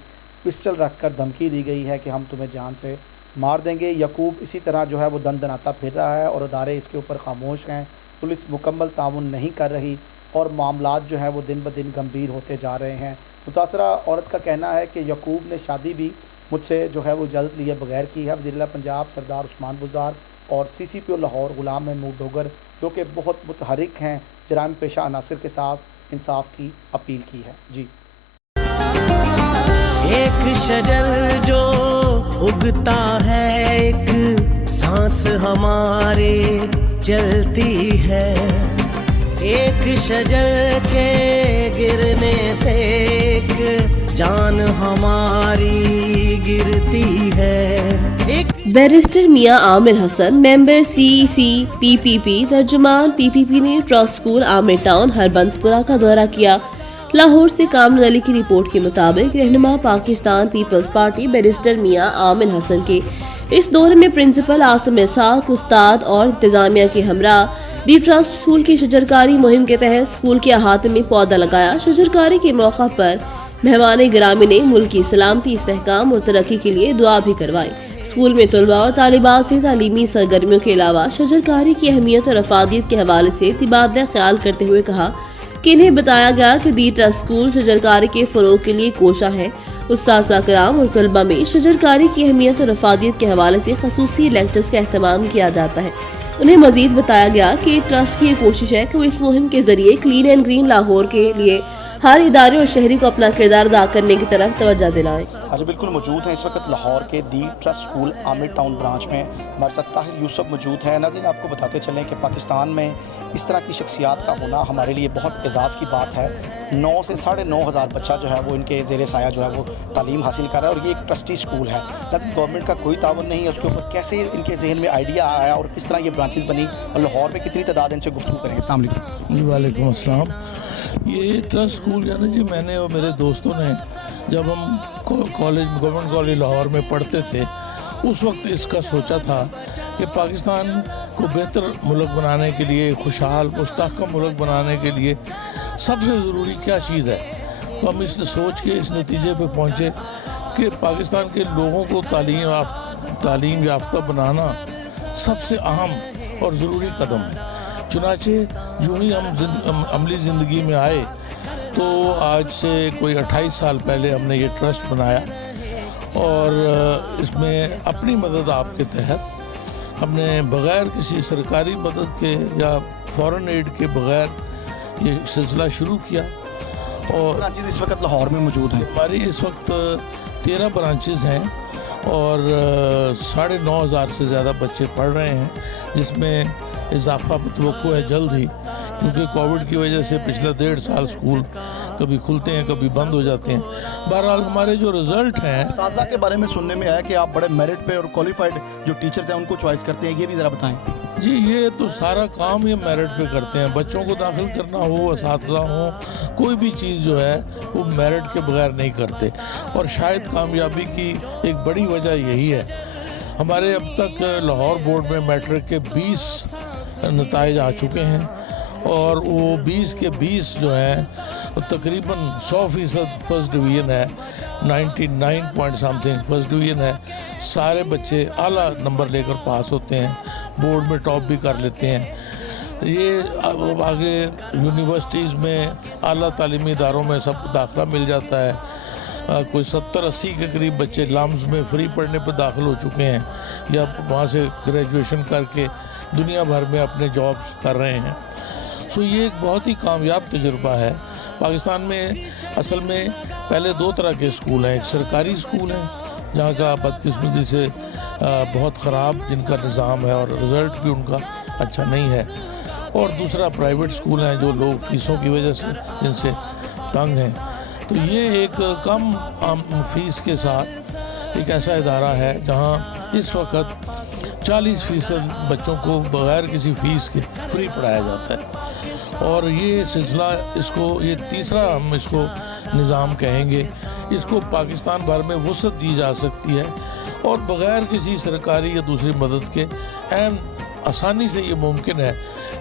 पिस्टल रखकर धमकी दी गई है कि हम तुम्हें जान से मार देंगे। यकूब इसी तरह जो है वो दंदनाता फिर रहा है और अदारे इसके ऊपर खामोश हैं। पुलिस मुकम्मल ताउन नहीं कर रही और मामलात जो हैं वो दिन ब दिन गंभीर होते जा रहे हैं। मुतासरा औरत का कहना है कि यकूब ने शादी भी मुझसे जो है वो इजाज़त लिए बगैर की है। वज़ीर आला पंजाब सरदार उस्मान बुज़दार और CCPO लाहौर ग़ुलाम महमूद डोगर जो कि बहुत मुतहरिक हैं जराइम पेशा अनासर के साथ इंसाफ की अपील की है। जी एक शजर जो उगता है, एक सांस हमारे चलती है, एक शजर के गिरने से एक जान हमारी गिरती है। Barrister Mian Amir Hasan, member CCPPP तर्जुमान PPP ने trust school Amir town Harbanspura का दौरा किया। लाहौर से कामरान अली की रिपोर्ट के मुताबिक रहनुमा Pakistan peoples party barrister Mian Amir Hasan के इस दौरे में प्रिंसिपल आसिम इसाक, उस्ताद और इंतजामिया के हमरा दी ट्रस्ट स्कूल की शजरकारी मुहिम के तहत स्कूल के अहाते में पौधा लगाया। शजरकारी के मौका पर मेहमान गिरामी ने मुल्क की सलामती, इस्तेहकाम और तरक्की के लिए दुआ भी करवाई। स्कूल में तलबा और तालिबात से तालीमी सरगर्मियों के अलावा शजरकारी की अहमियत और अफादियत के हवाले से तबादला ख्याल करते हुए कहा कि इन्हें बताया गया कि दी ट्रस्ट स्कूल शजरकारी के फ़रोग़ के लिए कोशा है। उस्ताज़ कराम और तलबा में शजरकारी की अहमियत और अफादियत के हवाले से खसूसी लेक्चर्स का अहतमाम किया जाता है। उन्हें मजीद बताया गया कि ट्रस्ट की कोशिश है कि वो इस मुहिम के जरिए क्लीन एंड ग्रीन लाहौर के लिए हर इदारे और शहरी को अपना किरदार अदा करने की तरफ तवज्जो दिलाएं। आज बिल्कुल मौजूद हैं इस वक्त लाहौर के the trust school Amir town branch में। हमारे साथ ताहिर यूसुफ मौजूद हैं। नाज़रीन, आपको बताते चलें कि पाकिस्तान में इस तरह की शख्सियात का होना हमारे लिए बहुत एजाज़ की बात है। 9 से 9,500 बच्चा जो है वो इनके ज़ेर साया जो है वो तालीम हासिल कर रहा है और ये एक ट्रस्टी स्कूल है। नाज़रीन, गवर्नमेंट का कोई तावन नहीं है, उसके ऊपर कैसे इनके जहन में आइडिया आया और किस तरह ये ब्रांचेस बनी और लाहौर में कितनी तादाद इनसे गुफ्तगू करेंगे। अस्सलाम वालेकुम। जी वालेकुम अस्सलाम। ये ट्रस्ट स्कूल है ना जी, मैंने और मेरे दोस्तों ने जब हम कॉलेज गवर्नमेंट कॉलेज लाहौर में पढ़ते थे उस वक्त इसका सोचा था कि पाकिस्तान को बेहतर मुल्क बनाने के लिए, खुशहाल मुस्तहकम मुल्क बनाने के लिए सबसे ज़रूरी क्या चीज़ है। तो हम इस सोच के इस नतीजे पे पहुँचे कि पाकिस्तान के लोगों को तालीम याफ्ता बनाना सबसे अहम और ज़रूरी कदम है। चुनाचे यूँ ही हम अमली ज़िंदगी में आए तो आज से कोई 28 साल पहले हमने ये ट्रस्ट बनाया और इसमें अपनी मदद आपके तहत हमने बग़ैर किसी सरकारी मदद के या फ़ॉरेन एड के बग़ैर ये सिलसिला शुरू किया। और ब्रांचेस इस वक्त लाहौर में मौजूद हैं। हमारी इस वक्त 13 ब्रांचेस हैं और 9,500 से ज़्यादा बच्चे पढ़ रहे हैं, जिसमें इजाफा तवक्को है जल्द ही, क्योंकि कोविड की वजह से पिछला 1.5 साल स्कूल कभी खुलते हैं कभी बंद हो जाते हैं। बहरहाल हमारे जो रिज़ल्ट हैं, साजा के बारे में सुनने में आया कि आप बड़े मेरिट पे और क्वालिफाइड जो टीचर्स हैं उनको चॉइस करते हैं, ये भी ज़रा बताएं। जी ये तो सारा काम ये मेरिट पे करते हैं। बच्चों को दाखिल करना हो, असातिज़ा हो, कोई भी चीज़ जो है वो मेरिट के बगैर नहीं करते। और शायद कामयाबी की एक बड़ी वजह यही है, हमारे अब तक लाहौर बोर्ड में मैट्रिक के 20 नताइज आ चुके हैं और वो 20 के 20 जो हैं तकरीबन 100% फर्स्ट डिवीज़न है, 99 पॉइंट समथिंग फर्स्ट डिवीज़न है। सारे बच्चे आला नंबर लेकर पास होते हैं, बोर्ड में टॉप भी कर लेते हैं। ये आगे यूनिवर्सिटीज़ में, आला तालीमी इदारों में सब दाखिला मिल जाता है। कोई 70-80 के करीब बच्चे लाम्स में फ्री पढ़ने पर दाखिल हो चुके हैं या वहाँ से ग्रेजुएशन करके दुनिया भर में अपने जॉब्स कर रहे हैं। सो ये एक बहुत ही कामयाब तजुर्बा है। पाकिस्तान में असल में पहले 2 तरह के स्कूल हैं। एक सरकारी स्कूल है जहाँ का बदकिस्मती से बहुत ख़राब जिनका निज़ाम है और रिज़ल्ट भी उनका अच्छा नहीं है, और दूसरा प्राइवेट स्कूल हैं जो लोग फीसों की वजह से जिनसे तंग हैं। तो ये एक कम फीस के साथ एक ऐसा इदारा है जहाँ इस वक्त 40% बच्चों को बग़ैर किसी फ़ीस के फ्री पढ़ाया जाता है। और ये सिलसिला ये तीसरा हम इसको निज़ाम कहेंगे। इसको पाकिस्तान भर में वुसअत दी जा सकती है और बग़ैर किसी सरकारी या दूसरी मदद के ऐन आसानी से ये मुमकिन है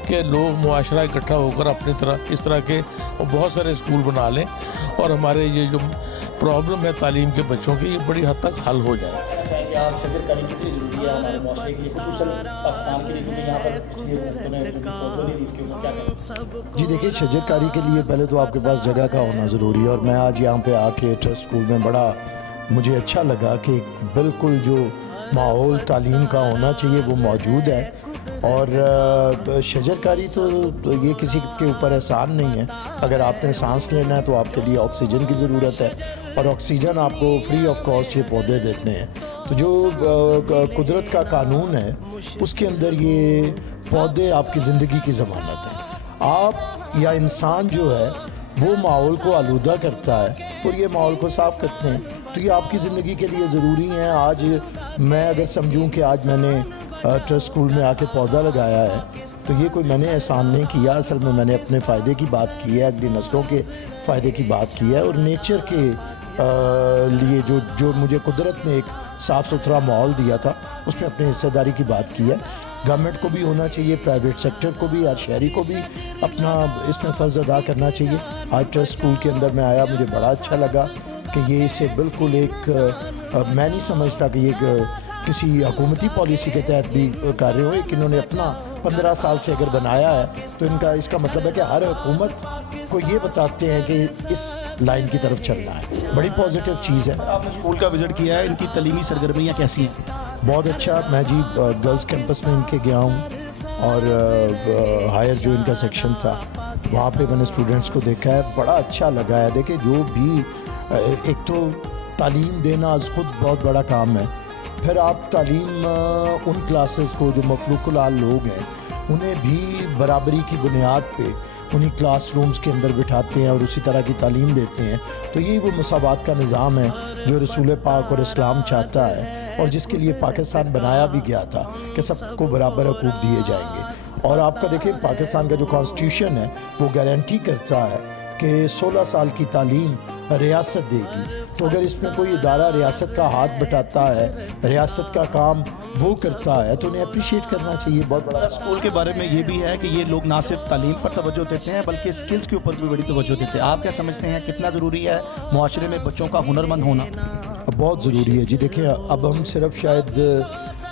कि लोग मुआशरा इकट्ठा होकर अपनी तरह इस तरह के और बहुत सारे स्कूल बना लें और हमारे ये जो प्रॉब्लम है तालीम के बच्चों की, ये बड़ी हद तक हल हो जाए। शजरकारी कितनी ज़रूरी है हमारे माशरे के लिए, खुसूसन पाकिस्तान के लिए, क्योंकि यहाँ पर पिछले वक्तों में तवज्जो नहीं दी इसके ऊपर, क्या करें? जी देखिए, शजरकारी के लिए पहले तो आपके पास जगह का होना ज़रूरी है और मैं आज यहाँ पे आके ट्रस्ट स्कूल में बड़ा मुझे अच्छा लगा कि बिल्कुल जो माहौल तालीम का होना चाहिए वो मौजूद है। और शजरकारी तो ये किसी के ऊपर एहसान नहीं है। अगर आपने सांस लेना है तो आपके लिए ऑक्सीजन की ज़रूरत है और ऑक्सीजन आपको फ्री ऑफ कॉस्ट ये पौधे देते हैं। तो जो कुदरत का कानून है उसके अंदर ये पौधे आपकी ज़िंदगी की ज़मानत है। आप या इंसान जो है वो माहौल को आलूदा करता है और ये माहौल को साफ़ करते हैं, तो ये आपकी ज़िंदगी के लिए ज़रूरी है। आज मैं अगर समझूं कि आज मैंने ट्रस्ट स्कूल में आके पौधा लगाया है तो ये कोई मैंने एहसान नहीं किया, असल में मैंने अपने फ़ायदे की बात की है, अगली नस्लों के फ़ायदे की बात की है और नेचर के लिए जो मुझे कुदरत ने एक साफ़ सुथरा माहौल दिया था उसमें अपनी हिस्सेदारी की बात की है। गवर्नमेंट को भी होना चाहिए, प्राइवेट सेक्टर को भी, हर शहरी को भी अपना इसमें फ़र्ज़ अदा करना चाहिए। आज ट्रस्ट स्कूल के अंदर मैं आया, मुझे बड़ा अच्छा लगा कि ये इसे बिल्कुल मैं नहीं समझता कि ये किसी हुकूमती पॉलिसी के तहत भी कर रहे हो, कि इन्होंने अपना 15 साल से अगर बनाया है तो इसका मतलब है कि हर हुकूमत को ये बताते हैं कि इस लाइन की तरफ चलना है। बड़ी पॉजिटिव चीज़ है। आपने स्कूल का विज़िट किया है, इनकी तलीमी सरगर्मियाँ कैसी हैं? बहुत अच्छा। मैं जी गर्ल्स कैंपस में इनके गया हूँ और हायर जो इनका सेक्शन था वहाँ पे मैंने स्टूडेंट्स को देखा है, बड़ा अच्छा लगा है। देखिए जो भी एक तो तालीम देना आज ख़ुद बहुत बड़ा काम है, फिर आप तालीम उन क्लासेस को जो मफलूकुल हाल लोग हैं उन्हें भी बराबरी की बुनियाद पे उन्हीं क्लासरूम्स के अंदर बिठाते हैं और उसी तरह की तालीम देते हैं। तो यही वो मसावात का निज़ाम है जो रसूल पाक और इस्लाम चाहता है और जिसके लिए पाकिस्तान बनाया भी गया था कि सबको बराबर हकूक़ दिए जाएंगे। और आपका देखिए पाकिस्तान का जो कॉन्स्टिट्यूशन है वो गारंटी करता है कि 16 साल की तालीम रियासत देगी। तो अगर इसमें कोई इदारा रियासत का हाथ बटाता है, रियासत का काम वो करता है, तो उन्हें अप्रिशिएट करना चाहिए। बहुत बड़ा स्कूल के बारे में ये भी है कि ये लोग ना सिर्फ तालीम पर तवज्जो देते हैं बल्कि स्किल्स के ऊपर भी बड़ी तवज्जो देते हैं। आप क्या समझते हैं कितना ज़रूरी है मुआशरे में बच्चों का हुनरमंद होना? बहुत ज़रूरी है जी। देखिए अब हम सिर्फ शायद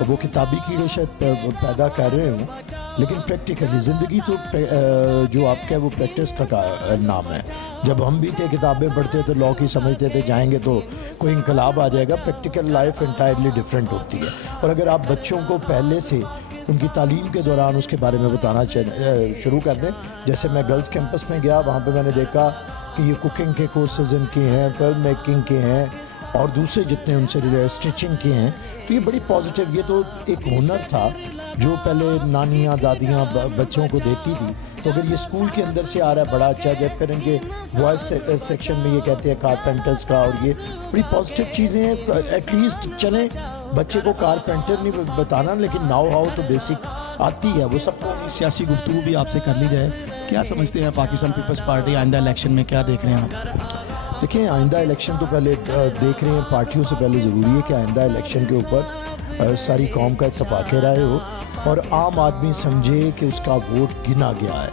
वो किताबी कीड़े शायद पैदा कर रहे हों, लेकिन प्रैक्टिकली ज़िंदगी तो जो आपका है वो प्रैक्टिस का नाम है। जब हम भी थे किताबें पढ़ते थे, लॉ की समझते थे, जाएंगे तो कोई इनकलाब आ जाएगा। प्रैक्टिकल लाइफ इंटायरली डिफरेंट होती है। और अगर आप बच्चों को पहले से उनकी तालीम के दौरान उसके बारे में बताना शुरू कर दें, जैसे मैं गर्ल्स कैंपस में गया, वहाँ पे मैंने देखा कि ये कुकिंग के कोर्सेज इनके हैं, फिल्म मेकिंग के हैं और दूसरे जितने उनसे स्टिचिंग के हैं। तो ये बड़ी पॉजिटिव, ये तो एक हुनर था जो पहले नानियाँ दादियाँ बच्चों को देती थी। तो अगर ये स्कूल के अंदर से आ रहा है बड़ा अच्छा है। जब फिर इनके वॉइस सेक्शन में ये कहते हैं कारपेंटर्स का, और ये बड़ी पॉजिटिव चीज़ें हैं। एटलीस्ट चलें बच्चे को कारपेंटर नहीं बताना, लेकिन नाउ हाउ तो बेसिक आती है वो सबको। सियासी गुफ्तगू भी आपसे कर ली जाए, क्या समझते हैं पाकिस्तान पीपल्स पार्टी आइंदा इलेक्शन में क्या देख रहे हैं आप? देखिए आइंदा इलेक्शन तो पहले देख रहे हैं, पार्टियों से पहले ज़रूरी है कि आइंदा इलेक्शन के ऊपर सारी कौम का इत्तफाक राय हो और आम आदमी समझे कि उसका वोट गिना गया है,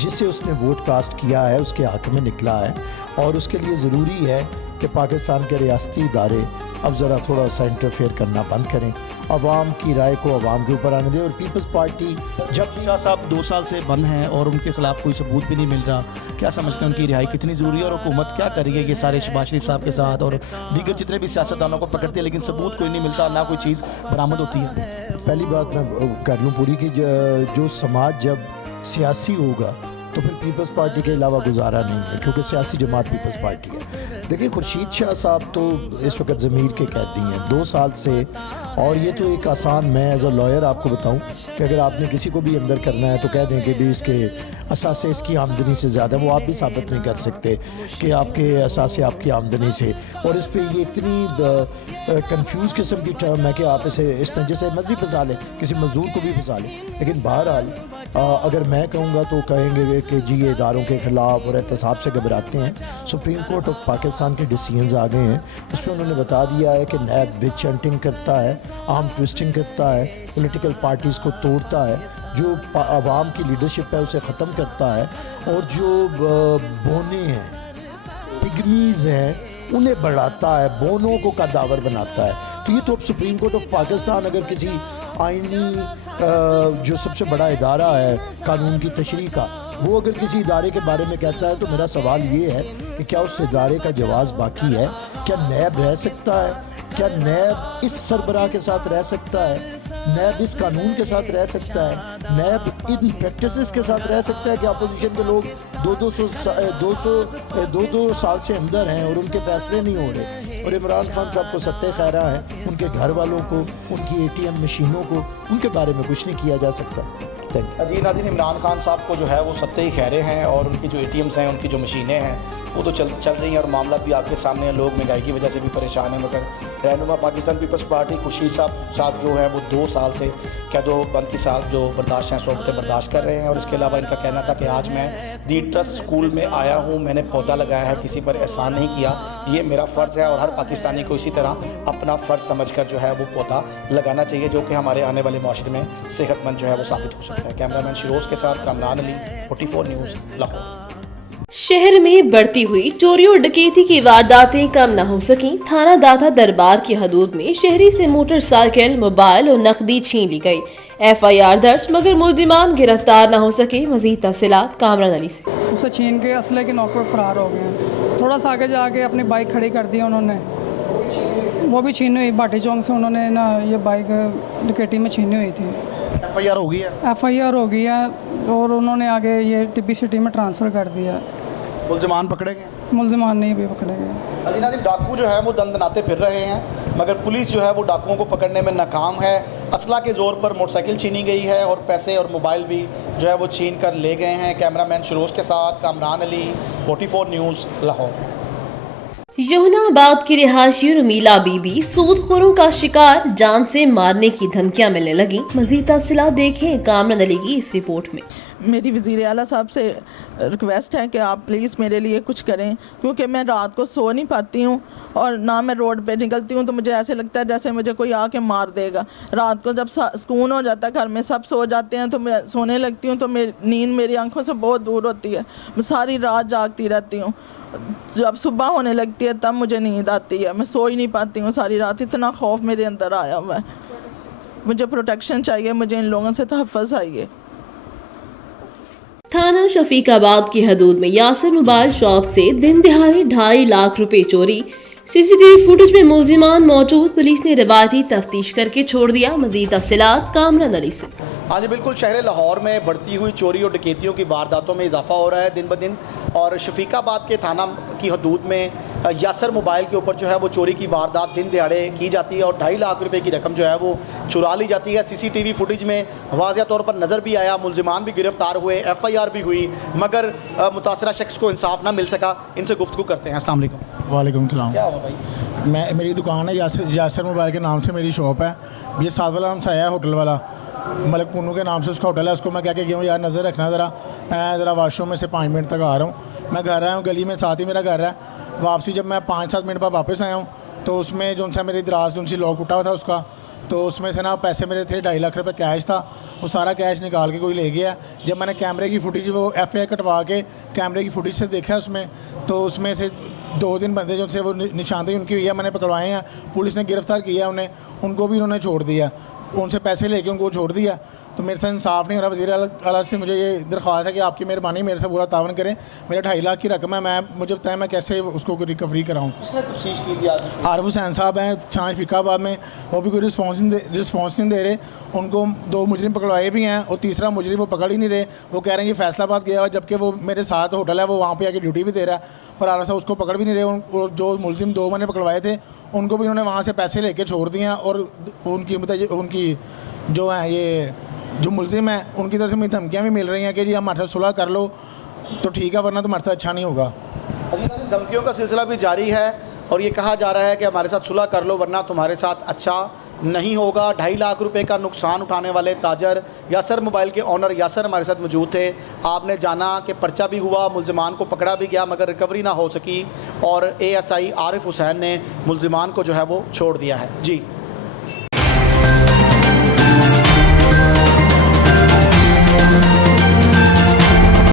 जिसे उसने वोट कास्ट किया है उसके हक़ में निकला है। और उसके लिए ज़रूरी है कि पाकिस्तान के रियासती इदारे अब ज़रा थोड़ा सा इंटरफेयर करना बंद करें, अवाम की राय को अवाम के ऊपर आने दें। और पीपल्स पार्टी जब शाह साहब 2 साल से बंद हैं और उनके खिलाफ कोई सबूत भी नहीं मिल रहा, क्या समझते हैं उनकी रिहाई कितनी ज़रूरी है और हुकूमत क्या करेगी ये सारे शहबाज शरीफ साहब के साथ और दीगर जितने भी सियासतदानों को पकड़ते हैं लेकिन सबूत कोई नहीं मिलता, ना कोई चीज़ बरामद होती है? पहली बात मैं कर लूँ पूरी कि जो समाज जब सियासी होगा तो फिर पीपल्स पार्टी के अलावा गुजारा नहीं है, क्योंकि सियासी जमात पीपल्स पार्टी है। देखिए खुर्शीद शाह साहब तो इस वक्त ज़मीर के कैदी हैं 2 साल से। और ये तो एक आसान, मैं एज अ लॉयर आपको बताऊं कि अगर आपने किसी को भी अंदर करना है तो कह दें कि भी इसके असासे इसकी आमदनी से ज़्यादा, वो आप भी साबित नहीं कर सकते कि आपके असासे आपकी आमदनी से। और इस पर ये इतनी कंफ्यूज किस्म की टर्म है कि आप इसमें जैसे मर्जी फंसा लें, किसी मजदूर को भी फंसा लें। लेकिन बहरहाल अगर मैं कहूँगा तो कहेंगे कि जी ये इदारों के ख़िलाफ़ और एहतसाब से घबराते हैं। सुप्रीम कोर्ट ऑफ पाकिस्तान के डिसीजंस आ गए हैं, उसमें उन्होंने बता दिया है कि नैब बिच हंटिंग करता है, आर्म ट्विस्टिंग करता है, पॉलिटिकल पार्टीज़ को तोड़ता है, जो आवाम की लीडरशिप है उसे ख़त्म करता है, और जो बोने हैं, पिगमीज़ हैं, उन्हें बढ़ाता है, बोनों को कद्दावर बनाता है। तो ये तो अब सुप्रीम कोर्ट ऑफ पाकिस्तान अगर किसी आईनी जो सबसे बड़ा इदारा है कानून की तशरीह का, वो अगर किसी इदारे के बारे में कहता है तो मेरा सवाल ये है कि क्या उस इदारे का जवाज़ बाकी है? क्या नैब रह सकता है? क्या नैब इस सरबराह के साथ रह सकता है? नैब इस कानून के साथ रह सकता है? नैब इन प्रैक्टिसेस के साथ रह सकता है कि अपोजिशन के लोग 2-2 साल से अंदर हैं और उनके फैसले नहीं हो रहे? और इमरान खान साहब को सत्ते खैरा है, उनके घर वालों को, उनकी ATM मशीनों को, उनके बारे में कुछ नहीं किया जा सकता। जी नाज़रीन, इमरान खान साहब को जो है वो सत्ते ही खैरे हैं और उनकी जो ATMs हैं, उनकी जो मशीनें हैं वो तो चल रही हैं और मामला भी आपके सामने है। लोग महंगाई की वजह से भी परेशान हैं, मगर रहनुमा पाकिस्तान पीपल्स पार्टी खुर्शीद साहब जो है वो 2 साल से कैदोबंद की साथ जो बर्दाश्त हैं सोबतें बर्दाश्त कर रहे हैं। और इसके अलावा इनका कहना था कि आज मैं दी ट्रस्ट स्कूल में आया हूँ, मैंने पौधा लगाया है, किसी पर एहसान नहीं किया, ये मेरा फ़र्ज़ है और हर पाकिस्तानी को इसी तरह अपना फ़र्ज़ समझकर जो है वो पौधा लगाना चाहिए, जो कि हमारे आने वाले माशरे में सेहतमंद जो है वो साबित हो सकता है। कैमरामैन शिरोज़ के साथ कामरान अली, 44 न्यूज़, लाहौर। शहर में बढ़ती हुई चोरी और डकैती की वारदातें कम न हो सकी। थाना दाता दरबार की हदूद में शहरी से मोटरसाइकिल, मोबाइल और नकदी छीन ली गई। FIR दर्ज, मगर मुल्जिमान गिरफ्तार न हो सके। मजीद तफसीलात कामरान अली से। उसे छीन के असले के नौकर फरार हो गए हैं। थोड़ा सा आगे जाके अपनी बाइक खड़ी कर दी उन्होंने, वो भी छीनी हुई भाटी चौक से, उन्होंने ना ये बाइक डकैती में छीनी हुई थी। FIR हो गई है? FIR हो गई है और उन्होंने आगे ये टिब्बी सिटी में ट्रांसफ़र कर दिया। मुलजमान पकड़े गए? मुलजमान नहीं भी पकड़े गए। अजीना जी, डाकू जो है वो दंदनाते फिर रहे हैं, मगर पुलिस जो है वो डाकुओं को पकड़ने में नाकाम है। असला के ज़ोर पर मोटरसाइकिल छीनी गई है और पैसे और मोबाइल भी जो है वो छीन कर ले गए हैं। कैमरामैन शिरोज़ के साथ कामरान अली, 44 न्यूज़, लाहौर। यमुनाबाद की रिहायशी रमीला बीबी सूदखोरों का शिकार, जान से मारने की धमकियां मिलने लगी। मजीद तफसीलात देखें कामरान अली की इस रिपोर्ट में। मेरी वज़ीर आला साहब से रिक्वेस्ट है कि आप प्लीज़ मेरे लिए कुछ करें, क्योंकि मैं रात को सो नहीं पाती हूँ और ना मैं रोड पे निकलती हूँ तो मुझे ऐसे लगता है जैसे मुझे कोई आके मार देगा। रात को जब सुकून हो जाता है, घर में सब सो जाते हैं, तो मैं सोने लगती हूँ तो नींद मेरी आंखों से बहुत दूर होती है। मैं सारी रात जागती रहती हूँ, जब सुबह होने लगती है तब मुझे नींद आती है। मैं सो ही नहीं पाती हूँ सारी रात, इतना खौफ मेरे अंदर आया हुआ है। मुझे प्रोटेक्शन चाहिए, मुझे इन लोगों से तहफ़्फ़ुज़ चाहिए। थाना शफीकाबाद की हदूद में यासर मोबाइल शॉप से दिन दिहाड़े 2.5 लाख रुपए चोरी। सीसीटीवी फुटेज में मुलजिमान मौजूद, पुलिस ने रिवायती तफ्तीश करके छोड़ दिया। मजीद तफसीलात कामरान अली से। हाँ जी बिल्कुल, शहर लाहौर में बढ़ती हुई चोरी और डकैतियों की वारदातों में इजाफा हो रहा है दिन ब दिन, और शफीकाबाद के थाना की हदूद में यासर मोबाइल के ऊपर जो है वो चोरी की वारदात दिन दिहाड़े की जाती है और 2.5 लाख रुपए की रकम जो है वो चुरा ली जाती है। सीसीटीवी फुटेज में वाज़िया तौर पर नज़र भी आया, मुलजिमान भी गिरफ्तार हुए, FIR भी हुई, मगर मुतासरा शख्स को इंसाफ ना मिल सका। इनसे गुफ्तगू करते हैं। अस्सलाम वालेकुम। वालेकुम सलाम। क्या हुआ भाई? मेरी दुकान है यासर मोबाइल के नाम से मेरी शॉप है। ये साथ वाला हमसा है होटल वाला, मलिक पुन्नू के नाम से उसका होटल है। उसको मैं क्या गया हूँ, यार नज़र रखना ज़रा, मैं ज़रा वाशरूम में से 5 मिनट तक आ रहा हूँ। मैं घर आया हूँ, गली में साथ ही मेरा घर है। वापसी जब मैं 5-7 मिनट बाद वापस आया हूँ तो उसमें जो सा मेरी दराज जो सी लॉक उठा हुआ था उसका, तो उसमें से ना पैसे मेरे थे 2.5 लाख रुपए कैश था, वो सारा कैश निकाल के कोई ले गया। जब मैंने कैमरे की फुटेज वो FIR कटवा के कैमरे की फुटेज से देखा उसमें, तो उसमें से 2-3 बंदे जो से वो निशानदेही उनकी हुई है, मैंने पकड़वाए हैं, पुलिस ने गिरफ्तार किया उन्हें, उनको भी उन्होंने छोड़ दिया, उनसे पैसे लेके उनको छोड़ दिया। तो मेरे साथ इंसाफ नहीं हो रहा। वज़ीर आला से मुझे ये दरख्वास्त है कि आपकी मेहरबानी मेरे से पूरा तावन करें। मेरे 2.5 लाख की रकम है, मुझे बताएं मैं कैसे उसको रिकवरी कराऊँ। आरिफ हुसैन साहब हैं छाँ शफीकाबाद में, वो भी कोई रिस्पॉन्स नहीं दे रहे। उनको 2 मुजरिम पकड़वाए भी हैं और तीसरा मुजरिम वो पकड़ ही नहीं रहे। वो कह रहे हैं कि फैसलाबाद गया हुआ, जबकि वो मेरे साथ होटल है, वो वहाँ पर आके ड्यूटी भी दे रहा है, पर आला साहब उसको पकड़ भी नहीं रहे। जो मुलजिम 2 मैंने पकड़वाए थे उनको भी उन्होंने वहाँ से पैसे लेके छोड़ दिए हैं, और उनकी जो है ये जो मुलजिम है उनकी तरफ से मुझे धमकियाँ भी मिल रही हैं कि जी हमारे साथ सुलह कर लो तो ठीक है, वरना तुम्हारे साथ अच्छा नहीं होगा। धमकियों का सिलसिला भी जारी है और ये कहा जा रहा है कि हमारे साथ सुलह कर लो वरना तुम्हारे साथ अच्छा नहीं होगा। 2.5 लाख रुपए का नुकसान उठाने वाले ताजर यासर मोबाइल के ऑनर यासर हमारे साथ मौजूद थे। आपने जाना कि पर्चा भी हुआ, मुलजिमान को पकड़ा भी गया, मगर रिकवरी ना हो सकी और ASI आरिफ हुसैन ने मुलजिमान को जो है वो छोड़ दिया है। जी